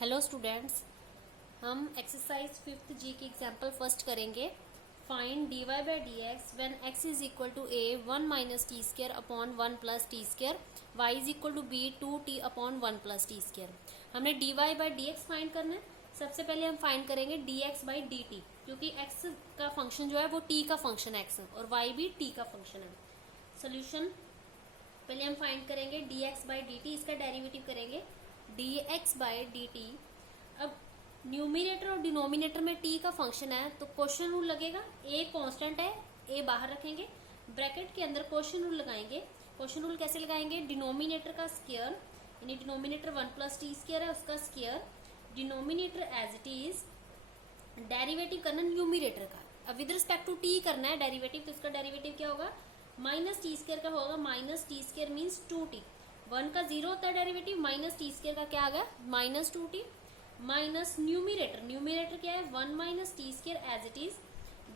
Hello students, हम exercise 5th G की example first करेंगे। Find dy by d x when x is equal to a 1 minus t square upon 1 plus t square, y is equal to b 2t upon 1 plus t square. हमने dy by d x find करना है। सबसे पहले हम find करेंगे dx by d t, क्योंकि x का function जो है वो t का फंक्शन है x और y भी t का फंक्शन है। सोल्यूशन पहले हम फाइंड करेंगे dx बाई डी टी, इसका डेरिवेटिव करेंगे dx बाई डी टी। अब न्यूमिनेटर और डिनोमिनेटर में t का फंक्शन है तो क्वेश्चन रूल लगेगा। a कांस्टेंट है, a बाहर रखेंगे, ब्रैकेट के अंदर क्वेश्चन रूल लगाएंगे। क्वेश्चन रूल कैसे लगाएंगे? डिनोमिनेटर का स्क्वायर, यानी डिनोमिनेटर 1 प्लस टी स्क्वायर है उसका square, denominator as it is, derivative करना न्यूमिनेटर का। अब विद रिस्पेक्ट टू t करना है डेरिवेटिव, तो इसका डेरिवेटिव क्या होगा? माइनस टी स्क्वायर का होगा, minus t square means 2t। 1 का 0 होता है डेरिवेटिव, माइनस टी स्क्वायर का क्या आ गया? Minus 2t minus numerator, numerator क्या है? 1 minus t square as it is,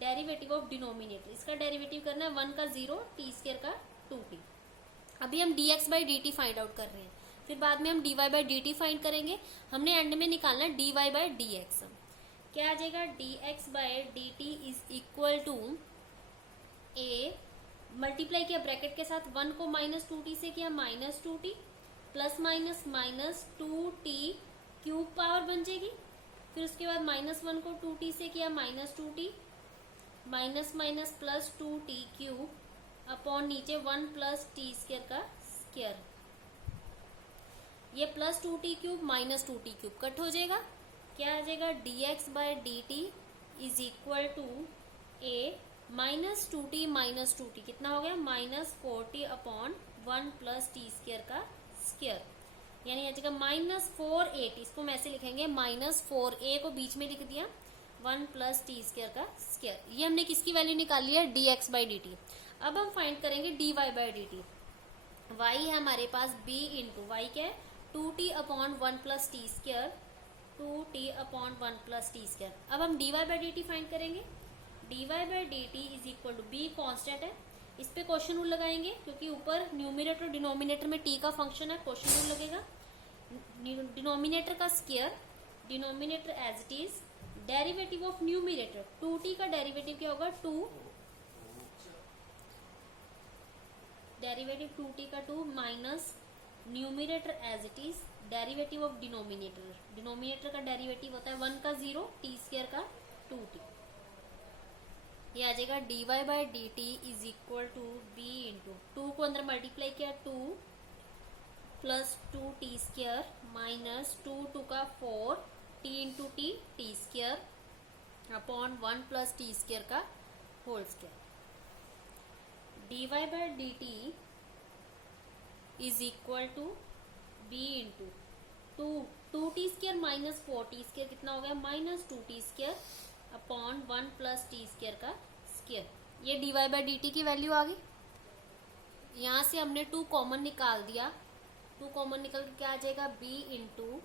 derivative of denominator, इसका डेरिवेटिव करना है 1 का 0, टी स्क्वायर का 2t। अभी हम dx by d t find out कर रहे हैं, फिर बाद में हम dy by d t find करेंगे। हमने एंड में निकालना है dy बाई डी एक्स। क्या आ जाएगा? dx by d t is equal to a, multiply किया ब्रैकेट के साथ, 1 को माइनस 2t से किया minus 2t, plus minus minus 2t cube power बन जाएगी। फिर उसके बाद माइनस 1 को 2t से किया minus 2t, minus minus plus 2t cube upon नीचे 1 प्लस टी स्क्वायर का स्क्वायर। ये plus 2t cube minus 2t cube cut हो जाएगा। क्या आ जाएगा? dx by d t is equal to a minus 2t कितना हो गया? Minus 4t upon 1 plus t square का स्क्वायर, यानी आ जाएगा माइनस 4a। इसको हम ऐसे लिखेंगे, माइनस 4a को बीच में लिख दिया, 1 प्लस टी स्क्वायर का स्क्वायर। ये हमने किसकी वैल्यू निकाली है? dx by d T. अब हम फाइंड करेंगे dy by d T. y है हमारे पास b इंटू वाई क्या है? 2t upon 1 plus t square, 2t upon 1 plus t square. अब हम dy by d t find करेंगे। dy by d t is equal to b constant है, इस पे क्वेश्चन रूल लगाएंगे क्योंकि ऊपर न्यूमिनेटर और डिनोमिनेटर में t का फंक्शन है, क्वेश्चन रूल लगेगा। डिनोमिनेटर का square, denominator as it is, derivative of numerator 2t का डेरिवेटिव क्या होगा? 2, डेरिवेटिव 2t का 2 minus numerator as it is, derivative of denominator, denominator का डेरिवेटिव होता है 1 का 0, टी स्क्वायर का 2t। ये आ जाएगा dy by d t is equal to b into 2 को अंदर मल्टीप्लाई किया 2 प्लस 2t स्क्वायर माइनस 2 का 4, t into t square upon 1 plus t square का whole square. dy by d t is equal to b into 2t square minus 4t square कितना हो गया? Minus 2t square upon 1 plus t square का square. ये dy by d t की value आ गई। यहाँ से हमने 2 कॉमन निकाल दिया, 2 कॉमन निकल के क्या आ जाएगा? b इंटू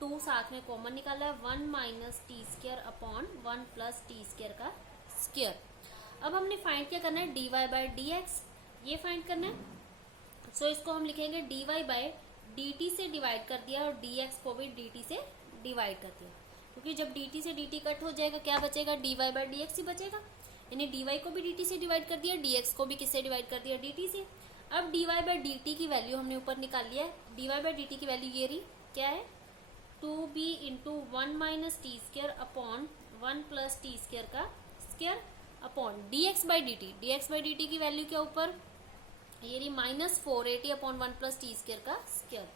2 साथ में कॉमन निकाला है 1 minus t square upon 1 plus t square का स्क्वायर। अब हमने फाइंड क्या करना है? dy बाई डी एक्स, ये फाइंड करना है। सो इसको हम लिखेंगे dy बाई डी टी से डिवाइड कर दिया और dx को भी dt से डिवाइड कर दिया, क्योंकि जब dt से dt कट हो जाएगा क्या बचेगा? dy बाई डी एक्स ही बचेगा, यानी dy को भी dt से डिवाइड कर दिया, dx को भी किससे डिवाइड कर दिया? dt से। अब dy बाई dt की वैल्यू हमने ऊपर निकाल लिया है। dy बाई dt की वैल्यू ये रही, क्या है? 2b into 1 minus t square upon 1 plus t square का square upon dx by d t की वैल्यू क्या ऊपर? ये रही minus 480 upon 1 plus t square का square,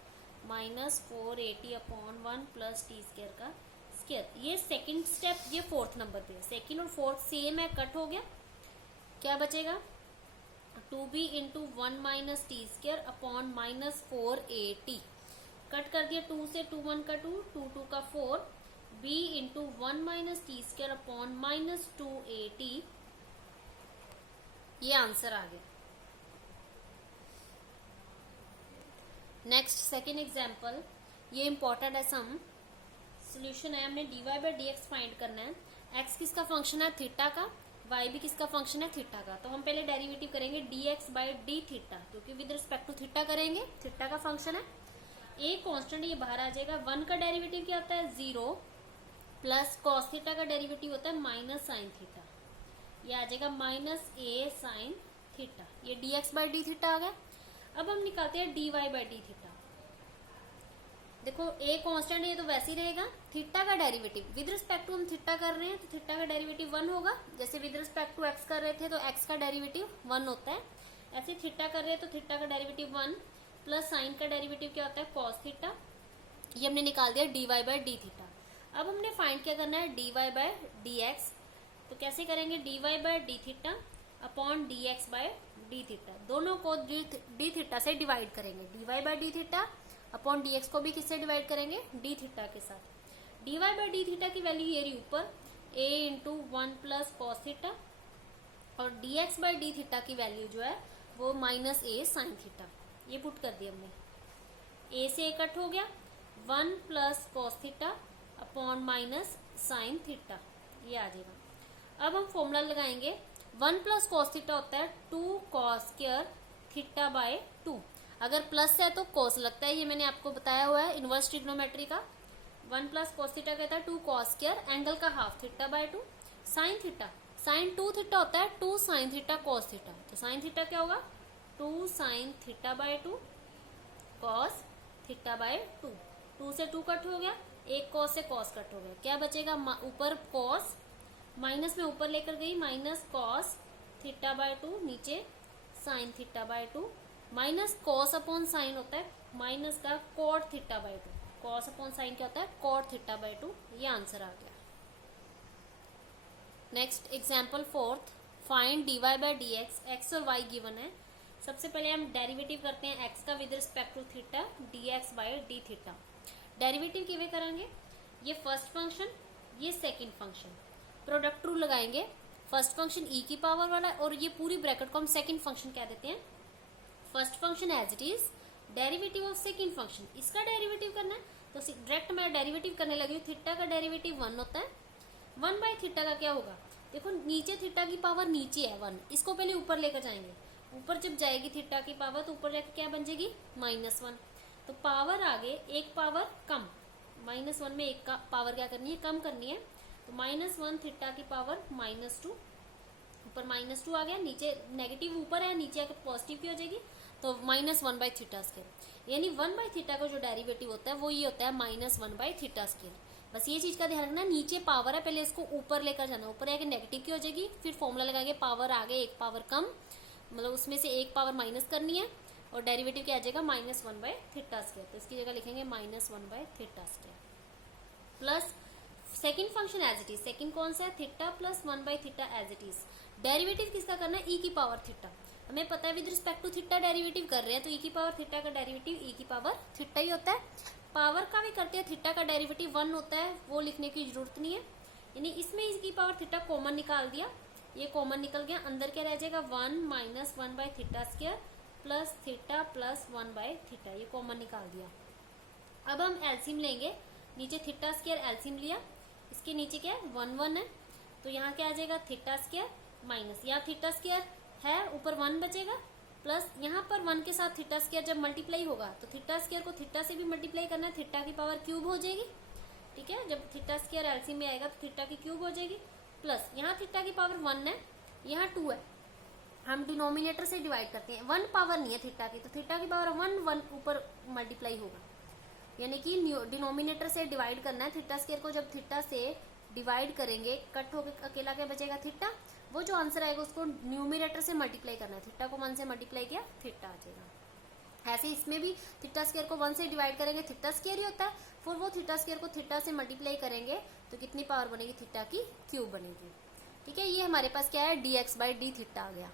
minus 480 upon 1 plus t square का स्क्वायर। ये सेकंड स्टेप, ये फोर्थ नंबर पे, सेकंड और फोर्थ सेम है, कट हो गया। क्या बचेगा? 2b into 1 minus t square upon minus 480, cut कर दिया, 2 से 2 1 का 2, 2 का 4, b into 1 minus t square upon minus 280। ये आंसर आ गया। नेक्स्ट सेकेंड एग्जाम्पल, ये इंपॉर्टेंट है सम। सोल्यूशन है, हमने dy by d x find करना है। x किसका फंक्शन है? थीटा का, y भी किसका फंक्शन है? थीटा का। तो हम पहले डेरिवेटिव करेंगे dx बाई डी थीटा, क्योंकि विद रिस्पेक्ट टू थीटा करेंगे, थीटा का फंक्शन है। ए कांस्टेंट ये बाहर आ जाएगा, 1 का डेरिवेटिव क्या होता है 0 प्लस कॉस थीटा का डेरिवेटिव होता है माइनस साइन थीटा, ये आ जाएगा माइनस ए साइन थीटा, ये dx बाई डी थीटा आ गया। अब हम निकालते हैं dy बाई डी थीटा। देखो ए कांस्टेंट ये तो वैसे ही रहेगा, थीटा का डेरिवेटिव विद रिस्पेक्ट टू हम थीटा कर रहे हैं तो थीटा का डेरिवेटिव 1 होगा, जैसे विद रिस्पेक्ट टू एक्स कर रहे थे तो एक्स का डेरिवेटिव 1 होता है, ऐसे थीटा कर रहे हैं तो थीटा का डेरिवेटिव 1 प्लस साइन का डेरिवेटिव क्या होता है कॉस थीटा, ये हमने निकाल दिया dy बाई डी थीटा। अब हमने फाइंड क्या करना है dy बाई डी एक्स, तो कैसे करेंगे dy by D theta upon dx by D theta, दोनों को डी थीटा से डिवाइड करेंगे, dy by D theta upon dx को भी किससे डिवाइड करेंगे डी थीटा के साथ। dy बाई डी थीटा की वैल्यू ये रही ऊपर a into 1 plus cos theta, और dx बाई डी थीटा की वैल्यू जो है वो माइनस ए साइन थीटा, ये पुट कर दिया हमने, a से a कट हो गया 1 plus cos theta upon minus sine theta, ये आ जाएगा। अब हम फॉर्मूला लगाएंगे, 1 प्लस कॉस थीटा होता है 2 कॉस स्क्वायर थीटा बाय 2, अगर प्लस है तो कॉस लगता है, ये मैंने आपको बताया हुआ है इनवर्स ट्रिग्नोमेट्री का। 1 प्लस कॉस थीटा कहता है 2 कॉस स्क्वायर एंगल का half theta by 2, sine theta sine 2 theta होता है 2 साइन थीटा कॉस थीटा, तो साइन थीटा क्या होगा 2 sign theta by 2 cos theta by 2, 2 से 2 कट हो गया, एक कॉस से कॉस कट हो गया, क्या बचेगा ऊपर कॉस, माइनस में ऊपर लेकर गई माइनस कॉस थीटा बाय 2, नीचे sine theta by 2, minus cos upon sine होता है माइनस का cot theta by 2, cos upon sine क्या होता है कॉट थीटा बाय 2, ये आंसर आ गया। Next example 4th, find dy by d x और y गिवन है। सबसे पहले हम डेरिवेटिव करते हैं x का with respect to theta dx by d theta. Derivative किवे करेंगे, ये फर्स्ट फंक्शन ये सेकंड फंक्शन, प्रोडक्ट रूल लगाएंगे, फर्स्ट फंक्शन e की पावर वाला और ये पूरी ब्रैकेट को हम सेकंड फंक्शन कह देते हैं। First function as it is derivative of second function, इसका डेरिवेटिव करना है तो डायरेक्ट मैं डेरिवेटिव करने लगी हूँ, थीटा का डेरिवेटिव 1 होता है, 1 बाई थीटा का क्या होगा, देखो नीचे थीटा की पावर नीचे है 1, इसको पहले ऊपर लेकर जाएंगे, ऊपर जब जाएगी थीटा की पावर तो ऊपर जाके क्या बन जाएगी -1, तो पावर आगे एक पावर कम, -1 में एक का पावर क्या करनी है कम करनी है, तो -1 थीटा की पावर -2, ऊपर -2 आ गया, नीचे नेगेटिव ऊपर है नीचे आकर पॉजिटिव की हो जाएगी, तो -1 बाई थीटा स्क्वायर, यानी 1 बाई थीटा का जो डेरिवेटिव होता है वो ये होता है -1 बाई थीटा स्क्वायर। बस ये चीज का ध्यान रखना, नीचे पावर है पहले इसको ऊपर लेकर जाना, ऊपर आके नेगेटिव की हो जाएगी, फिर फॉर्मूला लगाएंगे पावर आगे एक पावर कम, मतलब उसमें से एक पावर माइनस करनी है और डेरिवेटिव क्या आ जाएगा -1 बाई थीटा स्क्वायर, तो इसकी जगह लिखेंगे -1 by theta square plus second function as it is, second कौन सा है theta plus 1 by theta as it is. Derivative किसका करना है e की पावर थीटा, हमें पता है with respect to theta derivative कर रहे हैं तो e की पावर थीटा का डेरिवेटिव e की पावर थीटा ही होता है, पावर का भी करते हैं थीटा का डेरिवेटिव 1 होता है, वो लिखने की जरूरत नहीं है, यानी इसमें e की पावर थीटा कॉमन निकाल दिया, ये कॉमन निकल गया, अंदर क्या रह जाएगा 1 - 1 by theta square plus theta plus 1 by theta, ये कॉमन निकाल दिया। अब हम एलसीएम लेंगे, नीचे थीटा स्क्वायर एलसीएम लिया, इसके नीचे क्या है 1 1 है, तो यहाँ क्या आ जाएगा थीटा स्क्वायर माइनस, यहाँ थीटा स्क्वायर है ऊपर 1 बचेगा प्लस यहाँ पर 1 के साथ थीटा स्क्वायर जब मल्टीप्लाई होगा तो थीटा स्क्वायर को थीटा से भी मल्टीप्लाई करना है, थीटा की पावर क्यूब हो जाएगी, ठीक है, जब थीटा स्क्वायर एलसीएम में आएगा तो थीटा की क्यूब हो जाएगी, प्लस यहाँ थीटा की पावर 1 है, यहाँ 2 है, हम डिनोमिनेटर से डिवाइड करते हैं, 1 पावर नहीं है थीटा की, तो थीटा की पावर 1 ऊपर मल्टीप्लाई होगा, यानी कि डिनोमिनेटर से डिवाइड करना है, थीटा स्क्वायर को जब थीटा से डिवाइड करेंगे कट होकर अकेला क्या बचेगा थीटा, वो जो आंसर आएगा उसको न्यूमिनेटर से मल्टीप्लाई करना है, थीटा को 1 से मल्टीप्लाई किया थीटा आ जाएगा। ऐसे इसमें भी थीटा स्क्वायर को 1 से डिवाइड करेंगे थीटा स्क्वायर ही होता है, फिर वो थीटा स्क्वायर को थीटा से मल्टीप्लाई करेंगे तो कितनी पावर बनेगी थीटा की क्यूब बनेगी, ठीक है। ये हमारे पास क्या है dx बाई डी थीटा आ गया।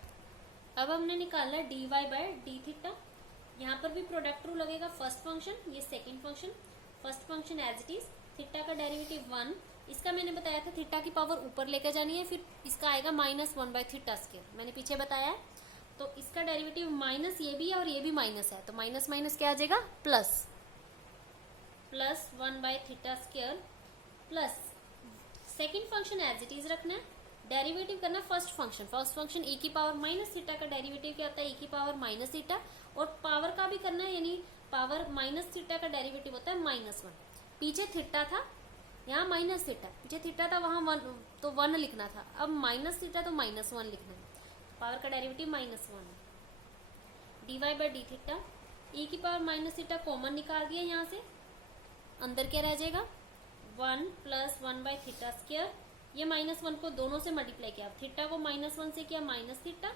अब हमने निकालना है dy बाई डी थीटा, यहाँ पर भी प्रोडक्ट रूल लगेगा, फर्स्ट फंक्शन ये second function, first function as it is, theta का डेरिवेटिव 1, इसका मैंने बताया था थीटा की पावर ऊपर लेकर जानी है, फिर इसका आएगा -1 बाई थीटा स्क्वायर, मैंने पीछे बताया है, तो इसका डेरिवेटिव माइनस ये भी है और ये भी माइनस है, तो माइनस माइनस क्या आ जाएगा plus 1 by theta square plus second function as it is रखना है, डेरिवेटिव करना फर्स्ट फंक्शन e की पावर माइनस थीटा का डेरिवेटिव क्या होता है e की पावर माइनस थीटा, और पावर का भी करना है, यानी पावर माइनस थीटा का डेरिवेटिव होता है -1। पीछे थीटा था, यहाँ माइनस थीटा, पीछे थीटा था वहां 1 तो 1 लिखना था, अब माइनस थीटा तो -1 लिखना है। पावर का डेरिवेटिव -1 है। dy by D theta, e की पावर माइनस थीटा कॉमन निकाल दिया यहाँ से, अंदर क्या रह जाएगा 1 प्लस 1 बाई थीटा स्क्वायर। ये -1 को दोनों से मल्टीप्लाई किया, थीटा को -1 से किया माइनस थीटा,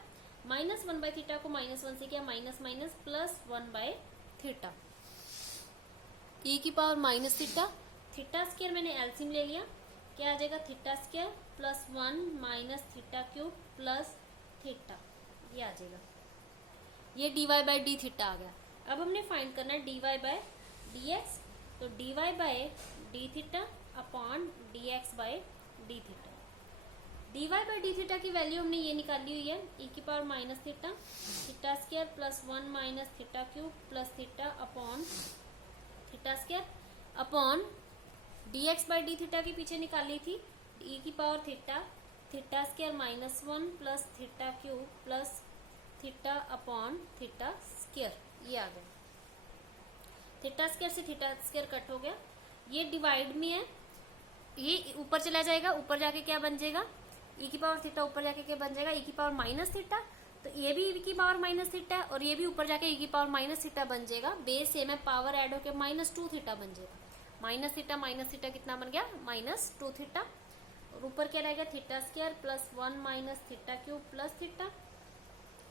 -1 बाई थीटा को -1 से किया minus minus plus 1 by theta. e की power minus theta, theta square मैंने एलसीएम ले लिया, क्या आ जाएगा theta square plus 1 minus theta cube plus theta, ये आ जाएगा। ये dy बाई डी थीटा आ गया। अब हमने फाइंड करना है dy बाई डी एक्स, तो dy by D theta upon D x by D theta. dy by D theta की वैल्यू हमने ये निकाली हुई है, e की power minus theta, theta square plus 1 minus theta cube plus theta upon theta square upon D x by D theta की पीछे निकाली थी, e की power theta, theta square -1 plus theta cube plus theta upon theta square, ये आ गया। Theta square से theta square cut हो गया, ये डिवाइड में है, ये ऊपर चला जाएगा, ऊपर जाके क्या बन जाएगा e की पावर थीटा, ऊपर जाके क्या बन जाएगा e की पावर माइनस थीटा, तो ये भी e की पावर माइनस थीटा है और ये भी ऊपर जाके e की पावर माइनस थीटा बन जाएगा। बेस सेम है, पावर ऐड होकर -2 थीटा बन जाएगा। माइनस थीटा कितना बन गया -2 थीटा, और ऊपर क्या रहेगा theta square plus 1 minus theta cube plus theta,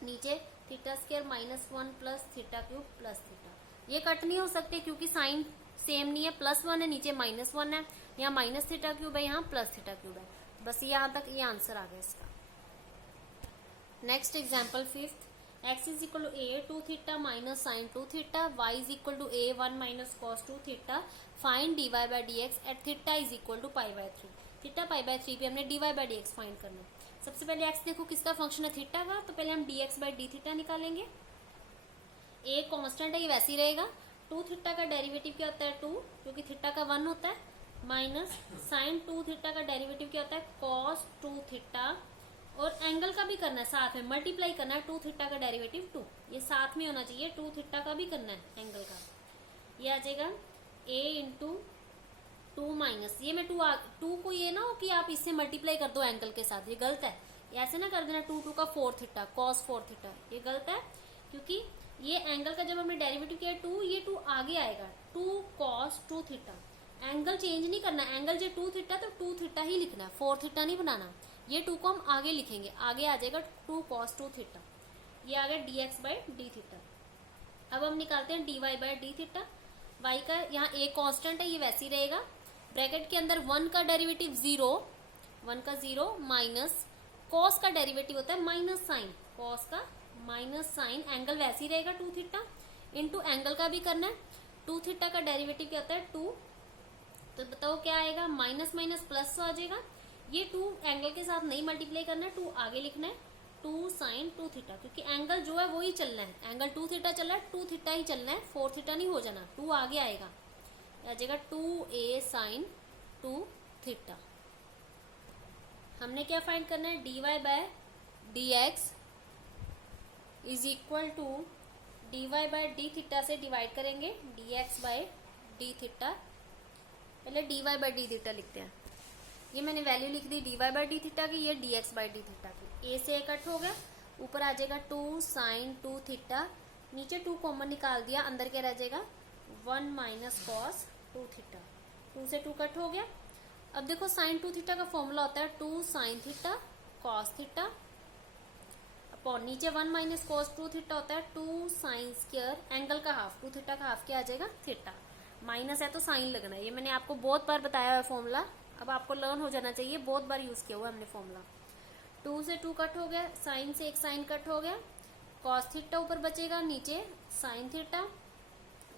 नीचे theta square -1 plus theta cube plus theta. ये कट नहीं हो सकते क्योंकि साइन सेम नहीं है, +1 है नीचे -1 है, यहाँ माइनस थीटा क्यूब है, यहाँ प्लस थीटा क्यूब है। बस यहाँ तक ये आंसर आ गया इसका। Next example 5th, x is equal to a 2 theta minus sine 2 theta, y is equal to a 1 minus cos 2 theta, find dy by d x at theta is equal to pi by 3। Theta pi by 3 पे हमने dy by d x find करना है। सबसे पहले x देखो किसका function है theta का, तो पहले हम dx बाई डी थीटा निकालेंगे। a कांस्टेंट है, ये वैसे ही रहेगा। 2 थीटा का डेरिवेटिव क्या होता है 2, क्योंकि थीटा का 1 होता है, माइनस साइन 2 थीटा का डेरिवेटिव क्या होता है कॉस 2 थीटा, और एंगल का भी करना है साथ में, मल्टीप्लाई करना है 2 थीटा का डेरिवेटिव 2, ये साथ में होना चाहिए, 2 थीटा का भी करना है एंगल का। ये आ जाएगा a इंटू 2 माइनस, ये मैं 2 को ये ना हो कि आप इससे मल्टीप्लाई कर दो एंगल के साथ, ये गलत है। ऐसे ना कर देना 2 का 4 थीटा कॉस 4 थीटा, ये गलत है, क्योंकि ये एंगल का जब हमने डेरिवेटिव किया 2, ये 2 आगे आएगा, 2 कॉस 2 थीटा। एंगल चेंज नहीं करना, एंगल जो 2 थीटा तो 2 थीटा ही लिखना है, 4 थीटा नहीं बनाना। ये 2 को हम आगे लिखेंगे, आगे आ जाएगा 2 कॉस 2 थीटा, ये आ गया dx बाई डी थीटा। अब हम निकालते हैं dy by D theta. y का यहाँ a कांस्टेंट है, ये वैसे ही रहेगा, ब्रैकेट के अंदर 1 का डेरिवेटिव 0, 1 का 0 माइनस कॉस का डेरिवेटिव होता है माइनस साइन, कॉस का माइनस साइन, एंगल वैसे ही रहेगा 2 थीटा, इंटू एंगल का भी करना है। 2 थीटा का डेरिवेटिव क्या होता है 2, तो बताओ क्या आएगा, माइनस माइनस प्लस आ जाएगा। ये 2 एंगल के साथ नहीं मल्टीप्लाई करना है, 2 आगे लिखना है, 2 साइन 2 थीटा, क्योंकि एंगल जो है वो ही चलना है, एंगल 2 थीटा चल रहा है, 2 थीटा ही चलना है, 4 थीटा नहीं हो जाना, 2 आगे आएगा, आ जाएगा 2a साइन 2 थीटा। हमने क्या फाइंड करना है dy by d x is equal to dy by d theta से डिवाइड करेंगे dx बाय डी थीटा। पहले dy बाय डी थीटा लिखते हैं, ये मैंने वैल्यू लिख दी dy बाय डी थीटा की, ये dx बाय डी थीटा की। a से a कट हो गया, ऊपर आ जाएगा 2 साइन 2 थीटा, नीचे 2 कॉमन निकाल दिया, अंदर क्या रह जाएगा 1 माइनस कॉस 2 थीटा, 2 से 2 कट हो गया। अब देखो साइन 2 थीटा का फॉर्मूला होता है 2 sine theta cos theta upon नीचे 1 माइनस कॉस 2 थीटा होता है 2 साइन स्क्वायर, एंगल का हाफ, 2 थीटा का हाफ क्या आ जाएगा थीटा, माइनस है तो साइन लगना है। ये मैंने आपको बहुत बार बताया है फॉर्मूला, अब आपको लर्न हो जाना चाहिए, बहुत बार यूज किया हुआ हमने फॉर्मूला। 2 से 2 कट हो गया, साइन से एक साइन कट हो गया, कॉस थीटा ऊपर बचेगा, नीचे sine theta,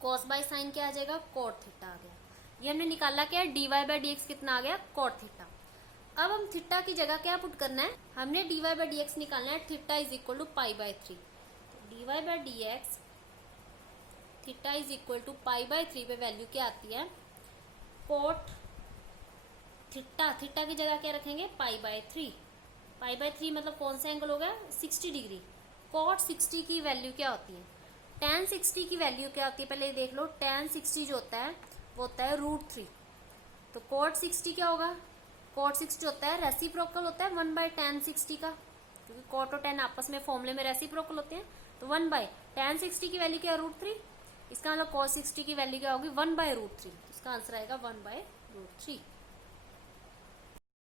cos by sine क्या आ जाएगा कॉट थीटा आ गया। ये हमने निकाला क्या dy बाय डी एक्स कितना आ गया कॉट थीटा। अब हम थीटा की जगह क्या पुट करना है, हमने dy बाय डी एक्स निकालना है, theta is equal to pi by 3, dy by d x theta is equal to pi by 3 पे वैल्यू क्या आती है कॉट थीटा, थीटा की जगह क्या रखेंगे पाई बाय 3, पाई बाय 3 मतलब कौन सा एंगल होगा 60 डिग्री, कॉट 60 की वैल्यू क्या होती है tan 60 की वैल्यू क्या आती है पहले ये देख लो। tan 60 जो होता है वो होता है √3। तो cot 60 क्या होगा? cot 60 होता है रेसिप्रोकल होता है 1/tan 60 का, क्योंकि cot और tan आपस में फॉर्मूले में रेसिप्रोकल होते हैं। तो 1/tan 60 की वैल्यू क्या है? √3। इसका मतलब cos 60 की वैल्यू क्या होगी? 1/√3। तो इसका आंसर आएगा 1/√3।